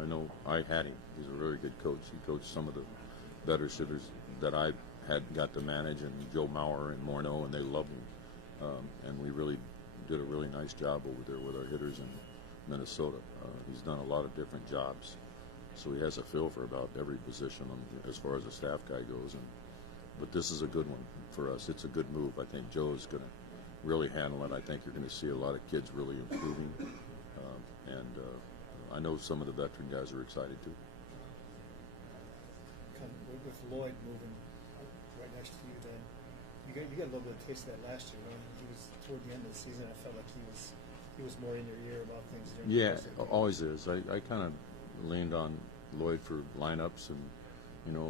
I know I had him. He's a very good coach. He coached some of the better hitters that I had got to manage, and Joe Mauer and Morneau, and they loved him. And we really did a really nice job over there with our hitters in Minnesota. He's done a lot of different jobs, so he has a feel for about every position as far as a staff guy goes. But this is a good one for us. It's a good move. I think Joe is going to really handle it. I think you're going to see a lot of kids really improving, and I know some of the veteran guys are excited too. With Lloyd moving right next to you, then you got a little bit of taste of that last year when he was toward the end of the season. I felt like he was more in your ear about things. Yeah, always is. I kind of leaned on Lloyd for lineups, and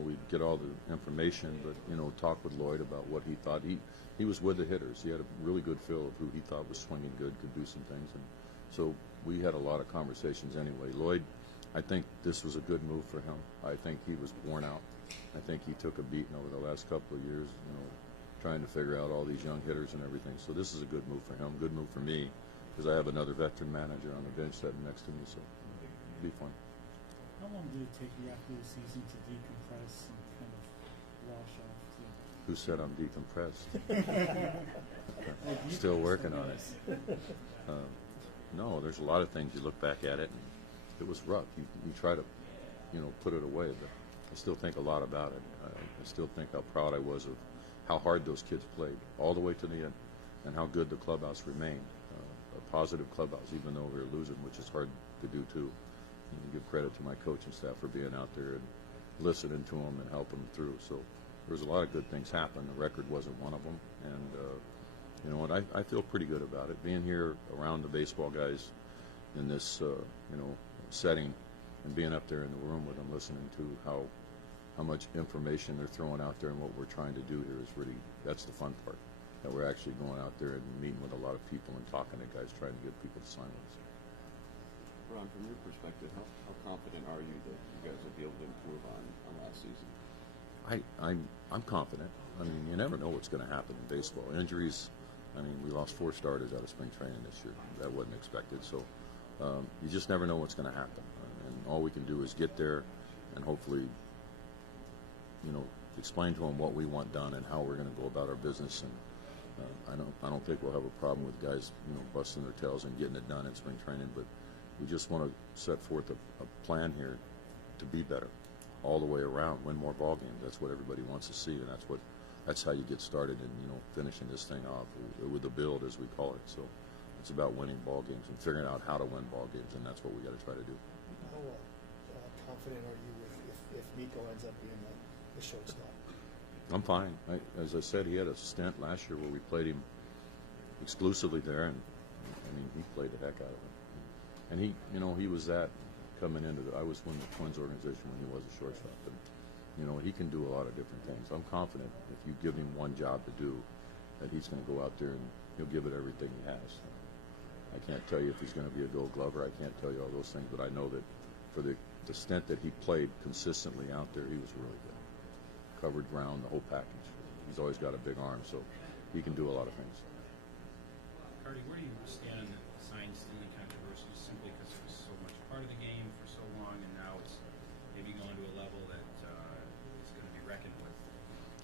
we'd get all the information, but talk with Lloyd about what he thought. He was with the hitters. He had a really good feel of who he thought was swinging good, could do some things, and so we had a lot of conversations anyway. Lloyd, I think this was a good move for him. I think he was worn out. I think he took a beating over the last couple of years, trying to figure out all these young hitters and everything. So this is a good move for him, good move for me, because I have another veteran manager on the bench sitting next to me, so it'll be fun. How long did it take you after the season to decompress and kind of wash off? Who said I'm decompressed? Still working on it. No, there's a lot of things. You look back at it, and it was rough. You try to, put it away, but I still think a lot about it. I still think how proud I was of how hard those kids played all the way to the end, and how good the clubhouse remained. A positive clubhouse, even though we were losing, which is hard to do too. And give credit to my coaching staff for being out there and listening to them and helping them through. So there was a lot of good things happen. The record wasn't one of them, and you know what? I feel pretty good about it. Being here around the baseball guys in this setting, and being up there in the room with them, listening to how much information they're throwing out there and what we're trying to do here is really, that's the fun part. That we're actually going out there and meeting with a lot of people and talking to guys, trying to get people to sign with us. Ron, from your perspective, how confident are you that you guys will be able to improve on last season? I'm confident. I mean, you never know what's going to happen in baseball. Injuries, I mean, we lost 4 starters out of spring training this year. That wasn't expected. So you just never know what's going to happen. And all we can do is get there and hopefully, explain to them what we want done and how we're going to go about our business. And I don't think we'll have a problem with guys, busting their tails and getting it done in spring training. But we just want to set forth a plan here to be better all the way around, win more ball games. That's what everybody wants to see, and that's how you get started in finishing this thing off with the build, as we call it. So it's about winning ball games and figuring out how to win ball games, and that's what we got to try to do. How confident are you if Miko ends up being the shortstop? I'm fine. As I said, he had a stint last year where we played him exclusively there, and he played the heck out of it. And he was that coming into I was with the Twins organization when he was a shortstop, and he can do a lot of different things. I'm confident if you give him one job to do, that he's going to go out there and he'll give it everything he has. I can't tell you if he's going to be a Gold Glover. I can't tell you all those things, but I know that for the stint that he played consistently out there, he was really good. Covered ground, the whole package. He's always got a big arm, so he can do a lot of things. Cardi, where do you stand on the sign stealing controversy, simply because it was so much part of the game for so long, and now it's maybe going to a level that is going to be reckoned with?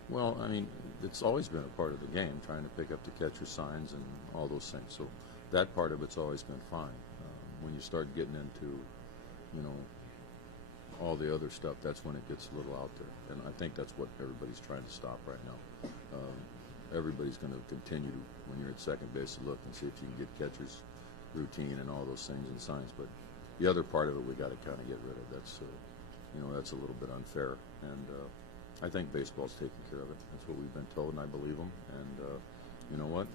Well, I mean, it's always been a part of the game, trying to pick up the catcher signs and all those things. So that part of it's always been fine. When you start getting into, all the other stuff, that's when it gets a little out there. And I think that's what everybody's trying to stop right now. Everybody's going to continue to, when you're at second base, to look and see if you can get catchers routine and all those things and signs. But the other part of it, we got to kind of get rid of. That's that's a little bit unfair. And I think baseball's taking care of it. That's what we've been told, and I believe them. And you know what?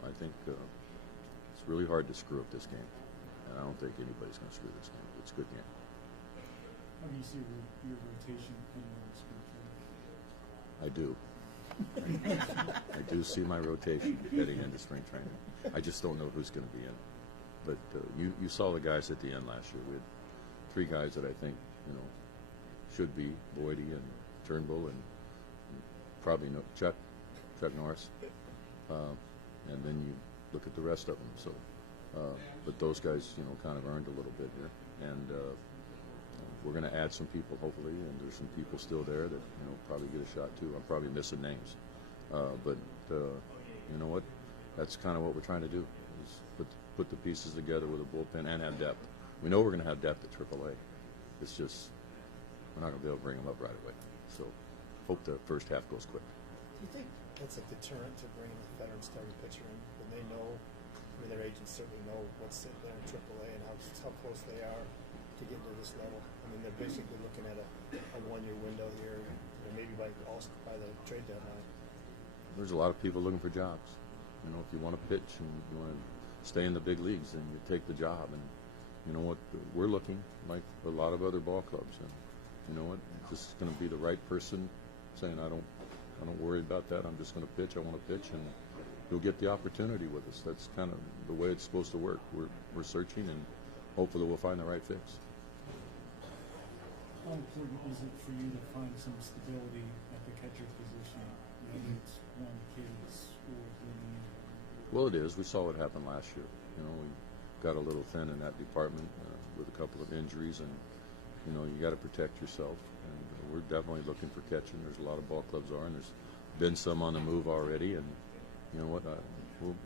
I think it's really hard to screw up this game. And I don't think anybody's going to screw this game. It's a good game. How do you see your rotation in spring training? I do. I do see my rotation heading into spring training. I just don't know who's going to be in. But you saw the guys at the end last year. We had 3 guys that I think should be Boydie and Turnbull and probably Chuck Norris. And then you look at the rest of them. So, but those guys kind of earned a little bit here. And we're going to add some people, hopefully, and there's some people still there that, you know, probably get a shot too. I'm probably missing names. But you know what? That's kind of what we're trying to do, is put the pieces together with a bullpen and have depth. We know we're going to have depth at AAA. It's just we're not going to be able to bring them up right away. So hope the first half goes quick. Do you think that's a deterrent to bringing a veteran starting pitcher in when they know, I mean, their agents certainly know what's sitting there in AAA and how close they are to getting to this level? I mean, they're basically looking at a one-year window here, you know, maybe by the trade deadline. There's a lot of people looking for jobs. You know, if you want to pitch and you want to stay in the big leagues, then you take the job. And you know what? We're looking like a lot of other ball clubs. And you know what? This is going to be the right person saying, I don't worry about that. I'm just going to pitch. I want to pitch, and you'll get the opportunity with us. That's kind of the way it's supposed to work. We're searching, and hopefully we'll find the right fix. How important is it for you to find some stability at the catcher position, whether it's one kid's or winning? Well, it is. We saw what happened last year. You know, we got a little thin in that department with a couple of injuries, and you know, you got to protect yourself. And we're definitely looking for catching. There's a lot of ball clubs are, and there's been some on the move already. And you know what?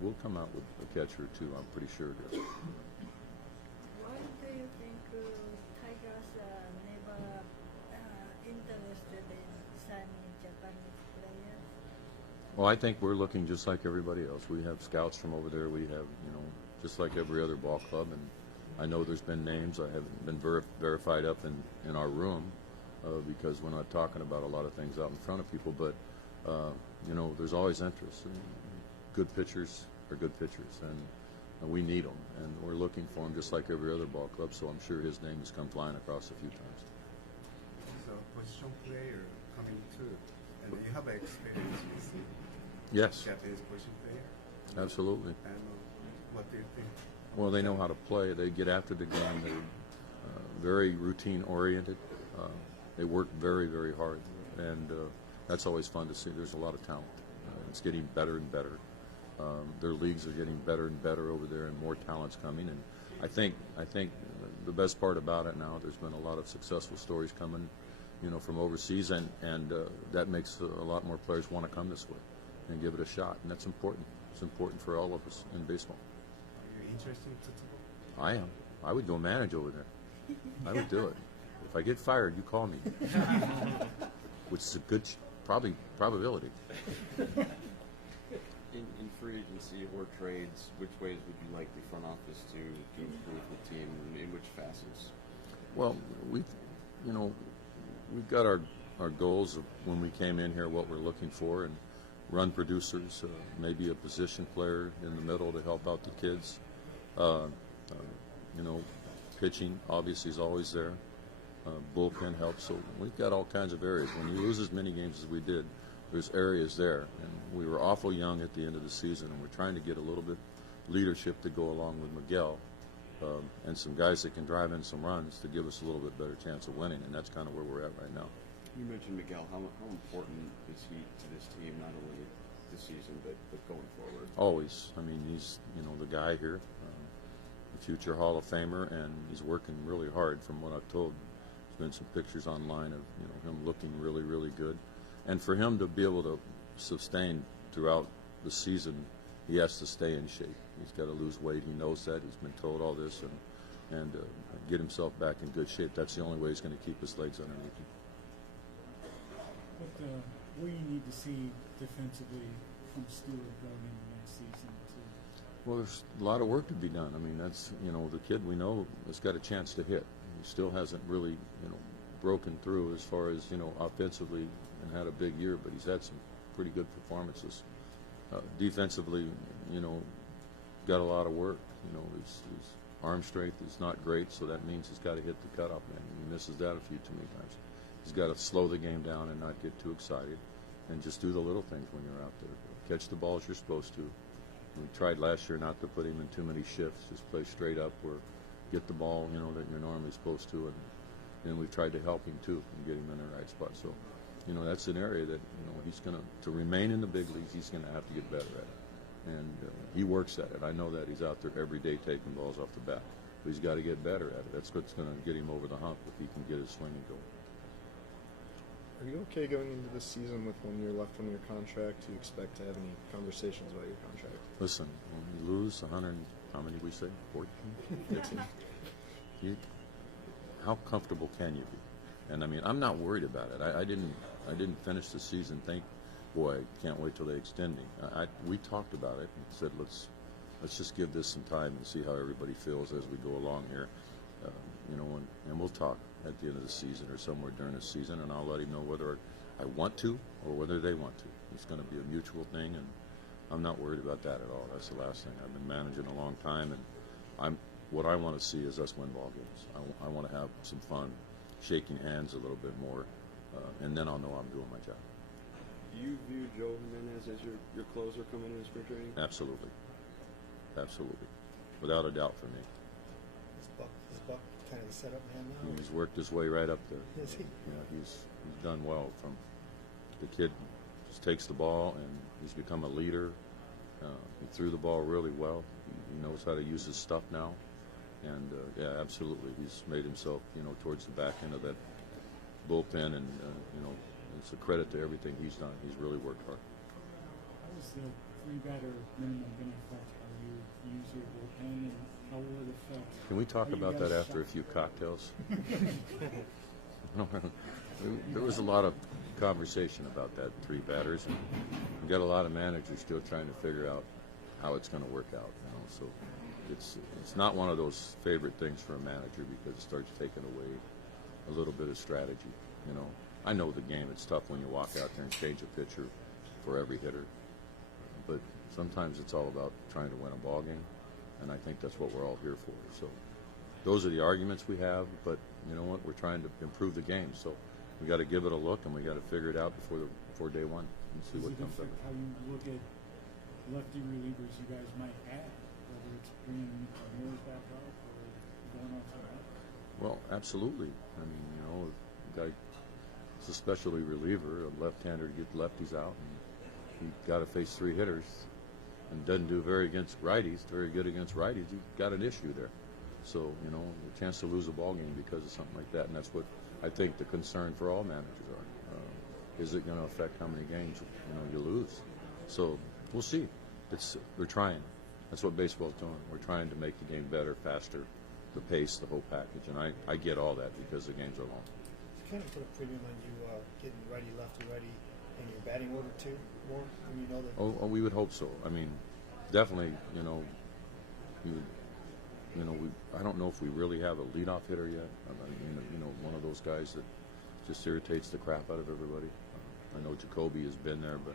We'll come out with a catcher or two. I'm pretty sure. Why do you think Tigers never interested in signing Japanese players? Well, I think we're looking just like everybody else. We have scouts from over there. We have, you know, just like every other ball club. And I know there's been names. I haven't been verified up in our room because we're not talking about a lot of things out in front of people. But, you know, there's always interest. And good pitchers are good pitchers, and we need them. And we're looking for them just like every other ball club. So I'm sure his name has come flying across a few times. He's a position player coming too, and you have experience with Yes, Japanese position player. absolutely. And what do you think? Well, they know how to play. They get after the game. They're very routine oriented. They work very, very hard, and that's always fun to see. There's a lot of talent. It's getting better and better. Their leagues are getting better and better over there, and more talent's coming. And I think the best part about it now, there's been a lot of successful stories coming, you know, from overseas, and that makes a lot more players want to come this way and give it a shot, and that's important. It's important for all of us in baseball. Are you interested in football? I am. I would go manage over there. I would do it. If I get fired, you call me. Which is a good probability. In free agency or trades, which ways would you like the front office to improve the team, in which facets? Well, we've got our goals of when we came in here, what we're looking for, and run producers, maybe a position player in the middle to help out the kids. You know, pitching obviously is always there. Bullpen helps. So we've got all kinds of areas. When you lose as many games as we did, there's areas there. And we were awful young at the end of the season, and we're trying to get a little bit leadership to go along with Miguel and some guys that can drive in some runs to give us a little bit better chance of winning. And that's kind of where we're at right now. You mentioned Miguel. How important is he to this team, not only this season but going forward? Always. I mean, he's the guy here, the future Hall of Famer, and he's working really hard. From what I've told, there's been some pictures online of him looking really, really good, and for him to be able to sustain throughout the season, he has to stay in shape. He's got to lose weight. He knows that. He's been told all this, and get himself back in good shape. That's the only way he's going to keep his legs underneath him. What do you need to see defensively from Stewart going into next season? Well, there's a lot of work to be done. I mean, that's the kid we know has got a chance to hit. He still hasn't really broken through as far as offensively and had a big year, but he's had some pretty good performances. Defensively, got a lot of work. His arm strength is not great, so that means he's got to hit the cutoff man. He misses that a few too many times. He's got to slow the game down and not get too excited, and just do the little things when you're out there. Catch the ball as you're supposed to. We tried last year not to put him in too many shifts. Just play straight up or get the ball, that you're normally supposed to, and we've tried to help him too and get him in the right spot. So, that's an area that he's to remain in the big leagues. He's going to have to get better at it, and he works at it. I know that he's out there every day taking balls off the bat. he's got to get better at it. That's what's going to get him over the hump if he can get his swinging going. Are you okay going into this season with 1 year left on your contract? Do you expect to have any conversations about your contract? Listen, when you lose 100, how many we say? 14? 15? How comfortable can you be? And I mean, I'm not worried about it. I didn't finish the season. Boy, I can't wait till they extend me. We talked about it and said let's just give this some time and see how everybody feels as we go along here. And we'll talk at the end of the season or somewhere during the season, and I'll let him know whether I want to or whether they want to. It's going to be a mutual thing, and I'm not worried about that at all. That's the last thing. I've been managing a long time, and what I want to see is us win ball games. I want to have some fun, shaking hands a little bit more, and then I'll know I'm doing my job. Do you view Joe Jimenez as your closer coming into spring training? Absolutely. Without a doubt for me. Is Buck kind of a setup man now? He's worked his way right up there. Is he? He's done well. From the kid just takes the ball and he's become a leader. He threw the ball really well. He knows how to use his stuff now, and yeah, absolutely, he's made himself towards the back end of that bullpen, and it's a credit to everything he's done. He's really worked hard. How is the 3-batter minimum going to affect how you use your bullpen, and how will it affect? Can we talk how you about guys that after a shop? few cocktails? There was a lot of conversation about that 3 batters, and we've got a lot of managers still trying to figure out how it's going to work out. So it's not one of those favorite things for a manager because it starts taking away a little bit of strategy. I know the game. It's tough when you walk out there and change a pitcher for every hitter, but sometimes it's all about trying to win a ball game, and I think that's what we're all here for. So those are the arguments we have, but you know what? We're trying to improve the game, so we got to give it a look, and we got to figure it out before day one and see Does what it comes of affect it. how you look at lefty relievers you guys might add, whether it's bringing Ramirez back up or going on something else? Well, absolutely. I mean, the guy is a specialty reliever, a left-hander to get lefties out, and he got to face 3 hitters and doesn't do very against righties, very good against righties. You've got an issue there. So, the chance to lose a ball game because of something like that, and that's what I think the concern for all managers are. Is it going to affect how many games you lose? So we'll see. We're trying. That's what baseball's doing. We're trying to make the game better, faster, the pace, the whole package, and I get all that because the games are long. It's kind of put a premium on you getting righty, lefty, righty in your batting order too, more when you know that. Oh, we would hope so. I mean, definitely. I don't know if we really have a leadoff hitter yet. I mean, one of those guys that just irritates the crap out of everybody. I know Jacoby has been there, but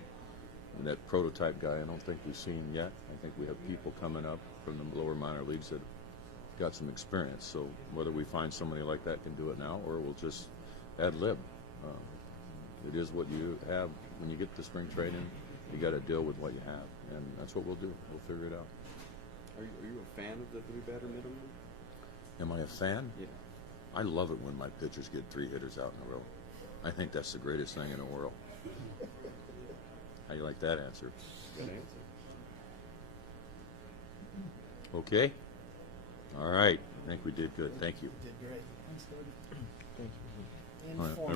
that prototype guy, I don't think we've seen yet. I think we have people coming up from the lower minor leagues that have got some experience. So whether we find somebody like that can do it now, or we'll just ad lib. It is what you have when you get to spring training. You got to deal with what you have, and that's what we'll do. We'll figure it out. Are you a fan of the 3-batter minimum? Am I a fan? Yeah. I love it when my pitchers get 3 hitters out in a row. I think that's the greatest thing in the world. How you like that answer? Good answer. Okay? All right. I think we did good. Thank you. You did great. Thanks, Doug. And All right. form. I